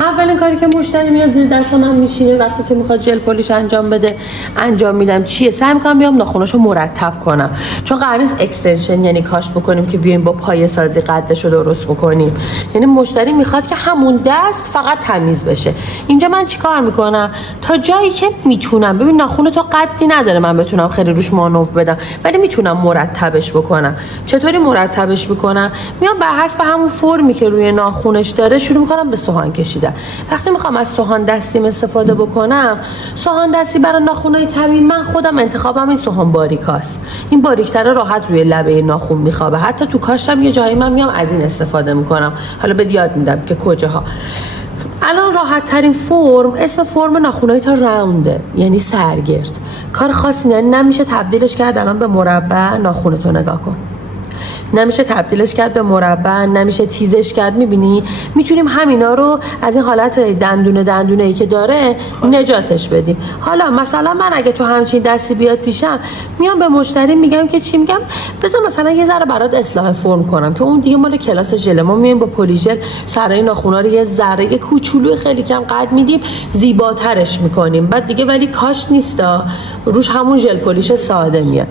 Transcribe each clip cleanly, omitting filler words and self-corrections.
اولین کاری که مشتری میاد زیر دست من میشینه وقتی که میخواد ژل پلیش انجام بده انجام میدم چیه؟ سعی میکنم بیام ناخناشو مرتب کنم، چون قرار نیست اکستنشن یعنی کاش بکنیم که بیایم با پایه سازی قدشو درست بکنیم. یعنی مشتری میخواد که همون دست فقط تمیز بشه. اینجا من چیکار میکنم؟ تا جایی که میتونم، ببین ناخن تو قدی نداره من بتونم خیلی روش مانور بدم، ولی میتونم مرتبش بکنم. چطوری مرتبش میکنم؟ میام بر حسب همون فرمی که روی ناخنش داره شروع میکنم به سوهان کشیدن. وقتی میخوام از سوهان دستیم استفاده بکنم، سوهان دستی برای ناخنای طبیعی من خودم انتخابم این سوهان باریکاست. این باریک‌تره راحت روی لبه ناخن میخوابه. حتی تو کاشتم یه جایی من میام از این استفاده میکنم. حالا بهت یاد میدم که کجاها. الان راحت ترین فرم، اسم فرم ناخنای تا راونده، یعنی سرگرد. کار خاصی نمیشه تبدیلش کرد الان به مربع. ناخنتو نگاه کن، نمیشه تبدیلش کرد به مربع، نمیشه تیزش کرد. میبینی میتونیم همینا رو از این حالت دندونه ای که داره نجاتش بدیم. حالا مثلا من اگه تو همچین دستی بیاد پیشم، میام به مشتری میگم که چی؟ میگم بذار مثلا یه ذره برات اصلاح فرم کنم، تو اون دیگه مال کلاس ژل. ما میایم با پلیژل سرای ناخونا رو یه ذره کوچولو خیلی کم قد میدیم، زیباترش میکنیم. بعد دیگه ولی کاش نیستا، روش همون ژل پلیش ساده میاد.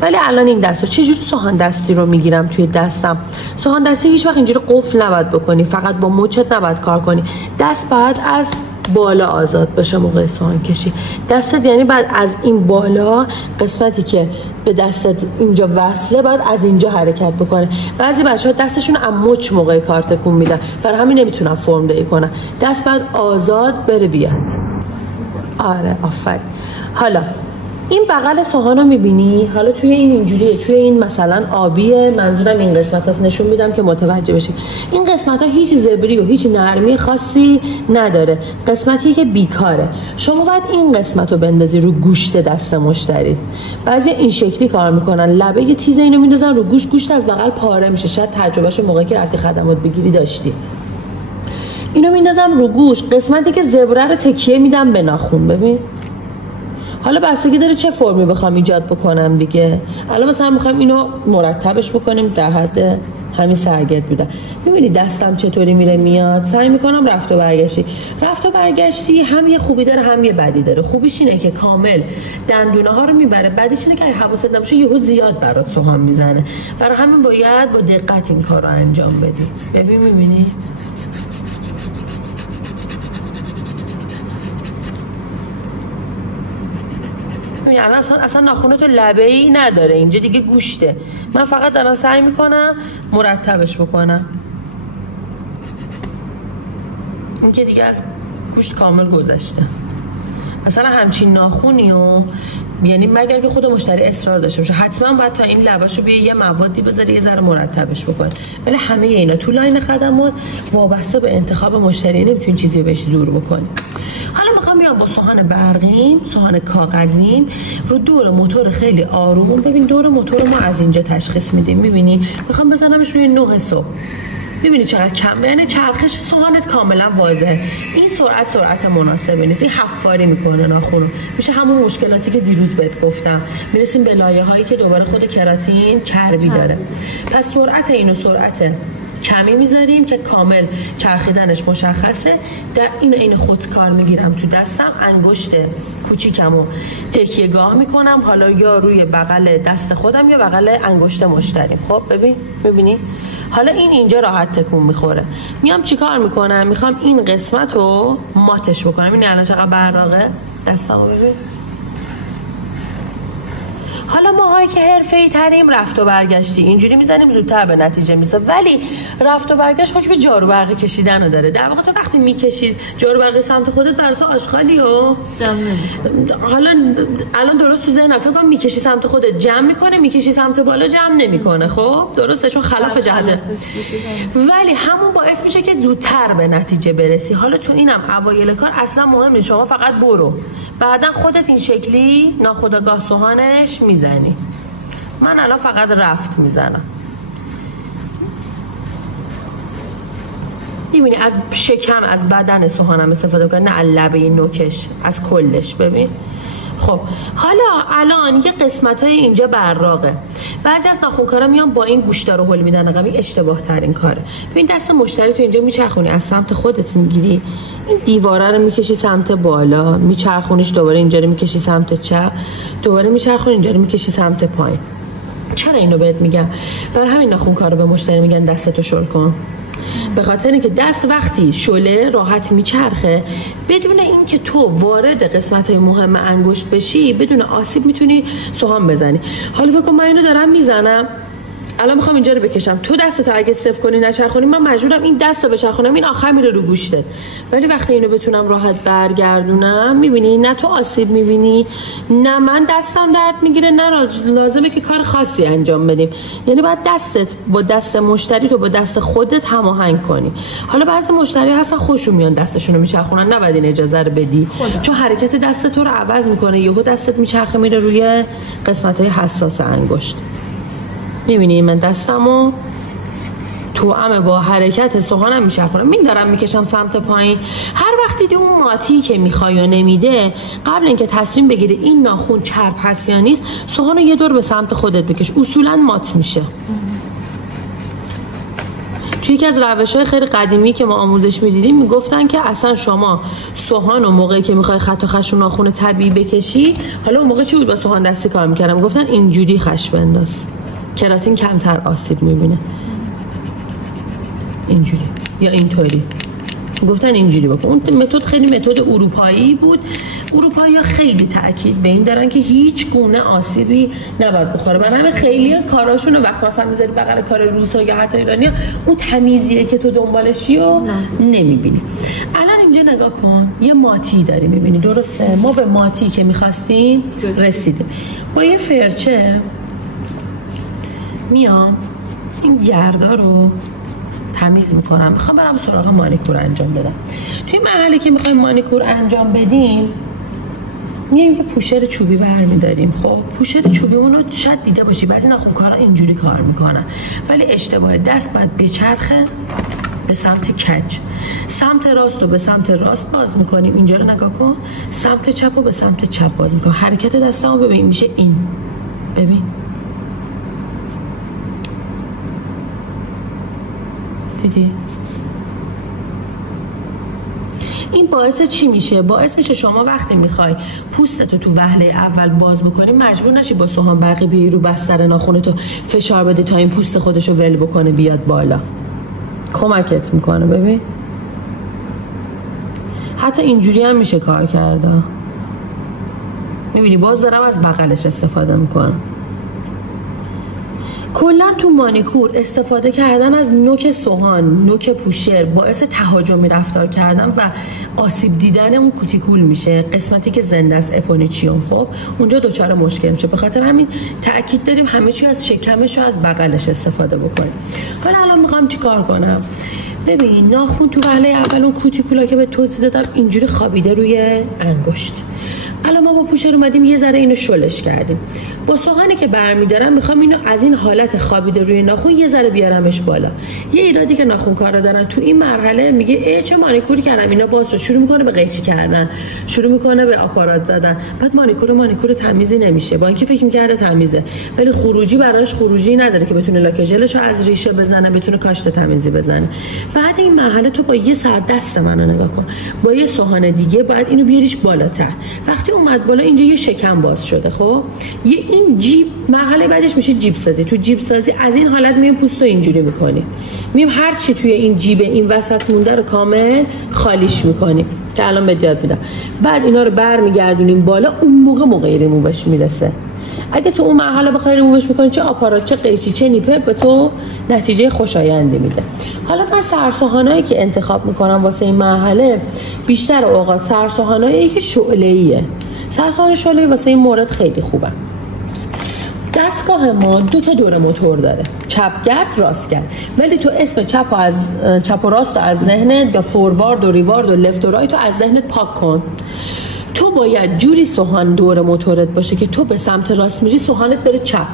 ولی الان این دستو چجوری سوهان دستی رو میگیرم توی دستم؟ سوهان دستی هیچ وقت اینجوری قفل نباید بکنی، فقط با مچت نباید کار کنی. دست باید از بالا آزاد بشه موقع سوهان کشی. دستت یعنی بعد از این بالا قسمتی که به دستت اینجا وصله باید از اینجا حرکت بکنه. بعضی بچه‌ها دستشون مچ موقع کار تکون میدن، برای همین نمیتونن فرم دهی کنن. دست باید آزاد بره بیاد. آره آفرین. حالا این بغل سوهان رو میبینی؟ حالا توی این اینجوریه، توی این مثلا آبیه، منظورم این قسمت هست، نشون میدم که متوجه بشی. این قسمت ها هیچ زبری و هیچ نرمی خاصی نداره، قسمتیه که بیکاره. شما باید این قسمت رو بندازی رو گوشت دست مشتری. بعضی این شکلی کار میکنن، لبه یه تیز اینو میندازن رو گوشت از بغل پاره میشه. شاید تجربهشو موقعی که رفتی خدمات بگیری داشتی. اینو میندازم رو گوشت، قسمتی که زبره رو تکیه میدم به ناخن. ببین حالا بستگی داره چه فرمی بخوام ایجاد بکنم دیگه. الان مثلا میخوایم اینو مرتبش بکنیم در حد همین سرگرد بودن. میبینی دستم چطوری میره میاد؟ سعی میکنم رفت و برگشتی هم یه خوبی داره هم یه بدی داره. خوبیش اینه که کامل دندونه ها رو میبره، بدیش اینه که حواست نباشه یهو زیاد برات سوهان میزنه. برای همین باید با دقت این کار رو انجام بدی. ببین میبینی الان اصلا ناخنه تو لبه‌ای نداره، اینجا دیگه گوشته. من فقط دارم سعی میکنم مرتبش بکنم. این که دیگه از گوشت کامل گذشته. اصلا همچین ناخونیو یعنی مگر که خود مشتری اصرار داشته باشه حتما باید تا این لباشو به یه موادی بذاری یه ذره مرتبش بکنی. ولی همه اینا تو لاین خدمات وابسته به انتخاب مشتری، نمیتونی چیزی بهش زور بکنی. حالا میخوام بیام با سوهان برقیم، سوهان کاغذیم رو دور موتور خیلی آروم. ببین دور موتور ما از اینجا تشخیص میدیم، میبینی میخوام بزنمش روی 9 صبح. میبینی چقدر کم، یعنی چرخش سوهانت کاملا واضحه. این سرعت مناسبی نیست، این حفاری میکنه ناخن. میشه همون مشکلاتی که دیروز بهت گفتم، میرسیم به لایه هایی که دوباره خود کراتین چربی داره. پس سرعت اینو سرعت کمی میذاریم که کامل چرخیدنش مشخصه. در این خودکار میگیرم تو دستم، انگشت کوچیکمو تکیه گاه میکنم، حالا یا روی بغل دست خودم یا بغل انگشت مشتریم. خب ببین میبینی حالا این اینجا راحت تکون میخوره. میام چیکار میکنم؟ میخوام این قسمت رو ماتش بکنم. این الان چقدر براقه دستمو ببین. حالا ماهایی که حرفه‌ای تریم رفت و برگشتی اینجوری میزنیم زودتر به نتیجه میرسه. ولی رفت و برگشت حکم جارو برقی کشیدن رو داره. در واقع تو وقتی میکشید جارو برقی سمت خودت برای تو آشغالی و حالا الان درست تو ذهنم فکر کنم میکشی سمت خودت جمع میکنه، میکشی سمت بالا جمع نمیکنه. خب درسته چون خلاف جهته، ولی همون باعث میشه که زودتر به نتیجه برسی. حالا تو اینم اوایل کار اصلا مهم نیست، شما فقط برو، بعدا خودت این شکلی ناخودآگاه سوهانش میزنی. من الان فقط رفت میزنم. میبینی از شکم از بدن سوهانم استفاده کنه، نه لبه این نوکش، از کلش. ببین خب حالا الان یه قسمت‌های اینجا براقه. بعضی از ناخن‌کارا میان با این گوشتا رو هل میدن عقب. این اشتباه ترین کاره. ببین دست مشتری تو اینجا میچرخونی، از سمت خودت میگیری، این دیواره رو میکشی سمت بالا، میچرخونیش دوباره اینجا رو میکشی سمت چپ، دوباره میچرخونی اینجا رو میکشی سمت پایین. چرا اینو بهت میگم؟ برای همین ناخن‌کارا به مشتری میگن دستتو شل کن. به خاطر اینکه دست وقتی شله راحت میچرخه، بدون اینکه تو وارد قسمت‌های مهم انگشت بشی، بدون آسیب میتونی سوهان بزنی. حالا فکر کن من اینو دارم میزنم، الان میخوام اینجا رو بکشم، تو دستتو اگه صفر کنی نچرخونی، من مجبورم این دستو بچرخونم، این آخر میره رو گوشتت. ولی وقتی اینو بتونم راحت برگردونم، میبینی نه تو آسیب میبینی، نه من دستم درد میگیره، نه لازمه که کار خاصی انجام بدیم. یعنی باید دستت با دست مشتری تو با دست خودت هماهنگ کنی. حالا بعضی مشتری هستن خوششون میان دستشون رو میچرخونن، نباید این اجازه رو بدی، چون حرکت دست تو رو عوض میکنه، یهو دستت میچرخه میره روی قسمت‌های حساس انگشت. میبینی من دستمو توأم با حرکت سوهانم میچرخونم، این دارم میکشم سمت پایین. هر وقت دیدی اون ماتی که میخوای و نمیده، قبل اینکه تصمیم بگیری این ناخن چرب هست یا نیست، سوهانو یه دور به سمت خودت بکش، اصولا مات میشه. توی یکی از روش‌های خیلی قدیمی که ما آموزش میدیدیم میگفتن که اصلا شما سوهانو موقعی که میخوای خط و خش و ناخن طبیعی بکشی، حالا اون موقع چی بود با سوهان دستی کار میکردم، گفتن اینجوری خش بنداز، کراتین کمتر آسیب میبینه. اینجوری یا اینطوری گفتن اینجوری بکن. اون متد خیلی متد اروپایی بود. اروپایی‌ها خیلی تاکید به این دارن که هیچ گونه آسیبی نباید بخوره. برای همین خیلی کاراشون وقت مثلا میذاری بغل کار روسا یا حتی ایرانی‌ها، اون تمیزیه که تو دنبالشی رو نمیبینی. الان اینجا نگاه کن، یه ماتی داری میبینی، درسته؟ ما به ماتی که میخواستیم رسیدیم. با یه فرچه میام این گردا رو تمیز میکنم، میخوام برم سراغ مانیکور انجام بدم. توی مرحله که میخوایم مانیکور انجام بدیم، میایم که پوشر چوبی برمیداریم. خب پوشر چوبی اونو شاید دیده باشی بعضی ناخن‌کارا اینجوری کار میکنن، ولی اشتباه. دست باید بچرخه به سمت کج، سمت راست رو به سمت راست باز میکنیم، اینجا رو نگاه کن، سمت چپ رو به سمت چپ باز میکنم. حرکت دستمو ببین، میشه این، ببین دیدی؟ این باعث چی میشه؟ باعث میشه شما وقتی میخوای پوستتو تو وهله اول باز بکنی، مجبور نشی با سوهان برقی بیای رو بستر ناخنتو فشار بده تا این پوست خودشو ول بکنه بیاد بالا. کمکت میکنه. ببین حتی اینجوری هم میشه کار کرده. میبینی باز دارم از بغلش استفاده میکنم. کلا تو مانیکور استفاده کردن از نوک سوهان، نوک پوشر، باعث تهاجمی رفتار کردن و آسیب دیدن اون کوتیکول میشه، قسمتی که زنده است، اپونیچیوم. خب اونجا دوچار مشکل میشه. به خاطر همین تاکید داریم همه چی از شکمش و از بغلش استفاده بکنیم. حالا الان میخوام چی کار کنم؟ ببین ناخن تو وهله اول اون کوتیکولا که به توضیح دادم اینجوری خوابیده روی انگشت. الان ما با پوشر اومدیم یه ذره اینو شلش کردیم. با سوهانی که برمیدارم میخوام اینو از این حالت خوابیده روی ناخن یه ذره بیارمش بالا. یه ایرادی که ناخن‌کارا دارن تو این مرحله، میگه ای چه مانیکوری کردم، اینا باز شد، شروع میکنه به قیچی کردن، شروع میکنه به آپارات زدن. بعد مانیکور تمیزی نمیشه، با اینکه فکر میکرده تمیزه، ولی خروجی براش خروجی نداره که بتونه لاک ژلشو از ریشه بزنه، بتونه کاشت تمیزی بزنه. بعد این مرحله تو با یه سر دست منو نگاه کن، با یه سوهان دیگه باید اینو بیاریش بالاتر. وقتی اومد بالا اینجا یه شکم باز شده. خب یه این جیب مرحله بعدش میشه جیب سازی. تو جیب سازی از این حالت میام پوستو اینجوری میکنیم، میام هر چی توی این جیب این وسط مونده رو کامل خالیش میکنیم که الان بهت یاد میدم. بعد اینا رو برمیگردونیم بالا، اون موقع ریمووش میرسه. اگه تو اون مرحله بخوای ریمووش میکنی، چه آپارات، چه قیچی، چه نیپر، به تو نتیجه خوشایندی میده. حالا من سرسوهانایی که انتخاب میکنم واسه این مرحله، بیشتر اوقات سرسوهانایی که شعله‌ایه. سرسوهان شعله‌ای واسه این مورد خیلی خوبه. دستگاه ما 2 تا دور موتور داره، چپگرد، راستگرد، ولی تو اسم چپ و راست از ذهنت، یا فوروارد و ریوارد و لفت و رایت از ذهنت پاک کن. تو باید جوری سوهان دور موتورت باشه که تو به سمت راست میری، سوهانت بره چپ،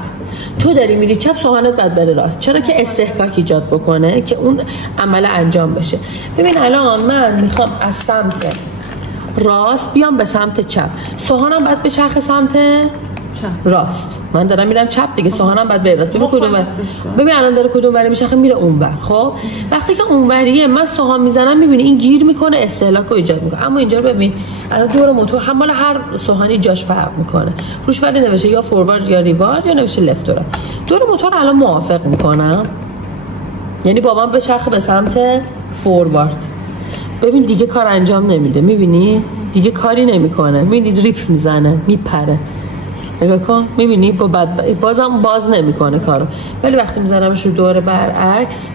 تو داری میری چپ، سوهانت باید بره راست. چرا؟ که استحکاک ایجاد بکنه که اون عمل انجام بشه. ببین الان من میخوام از سمت راست بیام به سمت چپ، سوهانم باید به چرخ سمت راست. من دارم میرم چپ دیگه، سوهانم بعد بره راست. ببین کدوم بر، ببین الان داره کدوم بره میشه، میره اونور. خب وقتی که اونوریه من سوهان میزنم میبینی این گیر میکنه، استهلاک رو ایجاد میکنه. اما اینجا رو ببین الان دور موتور هم مال هر سوهانی جاش فرق میکنه، روش ولی نوشته یا فوروارد یا ریوارد یا نوشته لفت و رایت. دور موتور الان موافق میکنم، یعنی بابام بچرخه به سمت فوروارد. ببین دیگه کار انجام نمیده، میبینی دیگه کاری نمیکنه، میبینی ریپ میزنه میپره. نگاه کن میبینی بازم باز نمیکنه کارو، ولی وقتی میزنمش رو دور برعکس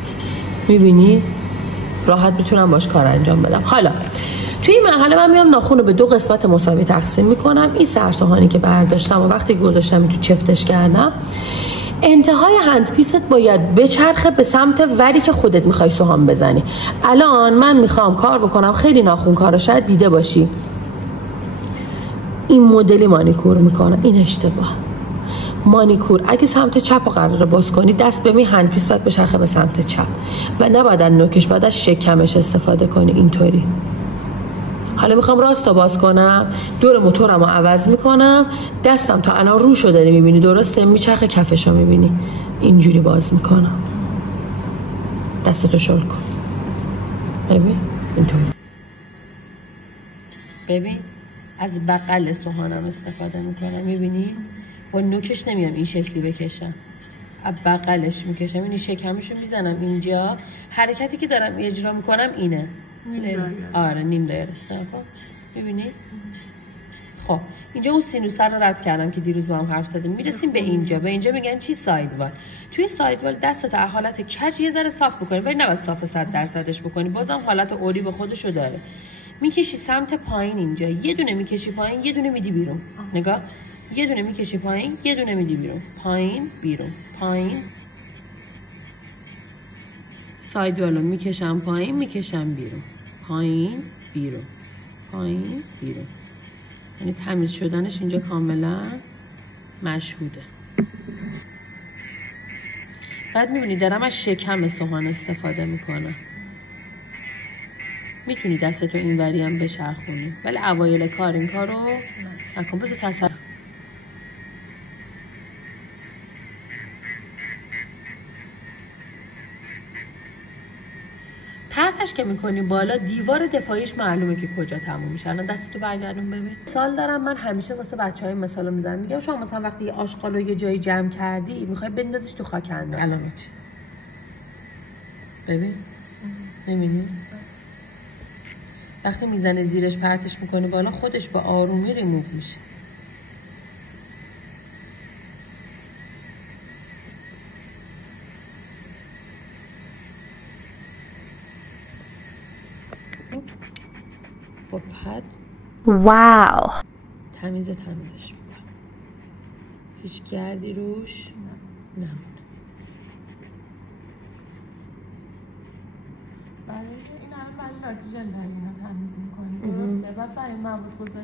میبینی راحت میتونم باش کار انجام بدم. حالا توی این مرحله من میام ناخون رو به 2 قسمت مساوی تقسیم میکنم. این سرسوهانی که برداشتم و وقتی گذاشتم تو چفتش کردم، انتهای هند پیست باید بچرخه به سمت وری که خودت میخوای سوهان بزنی. الان من میخوام کار بکنم، خیلی ناخون کارو شاید دیده باشی، این مدلی مانیکور میکنم. این اشتباه. مانیکور اگه سمت چپ رو قراره باز کنی، دست به هند پیست باید بچرخه به سمت چپ و نباید نوکش، باید از شکمش استفاده کنی اینطوری. حالا میخوام راست تا باز کنم، دور موتورم رو عوض میکنم، دستم تا الان رو شو داری میبینی درسته، میچرخه کفش رو میبینی، اینجوری باز میکنم. دستتو شل کن، ببین اینطوری. ببین از بغل سوهانم استفاده میکنم، میبینی با نوکش نمیام این شکلی بکشم، از بغلش میکشم، این شکمشو میزنم اینجا. حرکتی که دارم اجرا میکنم اینه، آره نیم دایره است. میبینی؟ خب اینجا اون سینوسه رو رد کردم که دیروز با هم حرف زدیم. میرسیم به اینجا، به اینجا میگن چی؟ سایدوال. توی سایدوال دستت از حالت کج یه ذره صاف بکنی، ولی نباید صاف 100% بکنی، بازم حالت اوری به خودشو داره. میکشی سمت پایین، اینجا یه دونه میکشی پایین، یه دونه میدی بیرون. نگاه، یه دونه میکشی پایین، یه دونه میدی بیرون، پایین بیرون، پایین. سایدوالو میکشم پایین، میکشم بیرون، پایین بیرون، پایین بیرون. یعنی تمیز شدنش اینجا کاملا مشهوده. بعد میبینی دارم از شکم سوهان استفاده میکنم. میتونی دستتو این وری هم بچرخونی، ولی اوایل کار این کارو نکن. بذار تصور پرتش که میکنی بالا، دیوار دفاعیش معلومه که کجا تموم میشه. الان دستتو برگردون ببین. سال دارم من همیشه واسه بچهای مثالو میزنم، میگم شما مثلا وقتی یه آشغالو یه جایی جمع کردی میخوای بندازیش تو خاک انداز، علامت ببین، نمیبینی؟ وقتی میزنه زیرش پرتش میکنی بالا، خودش با آرومی ریموو میشه. با پد واو تمیزش میکنم، هیچ گردی روش نمونه. برای این الان برای لاجل تمیز میکنی درسته؟ بعد برای مواد گذاری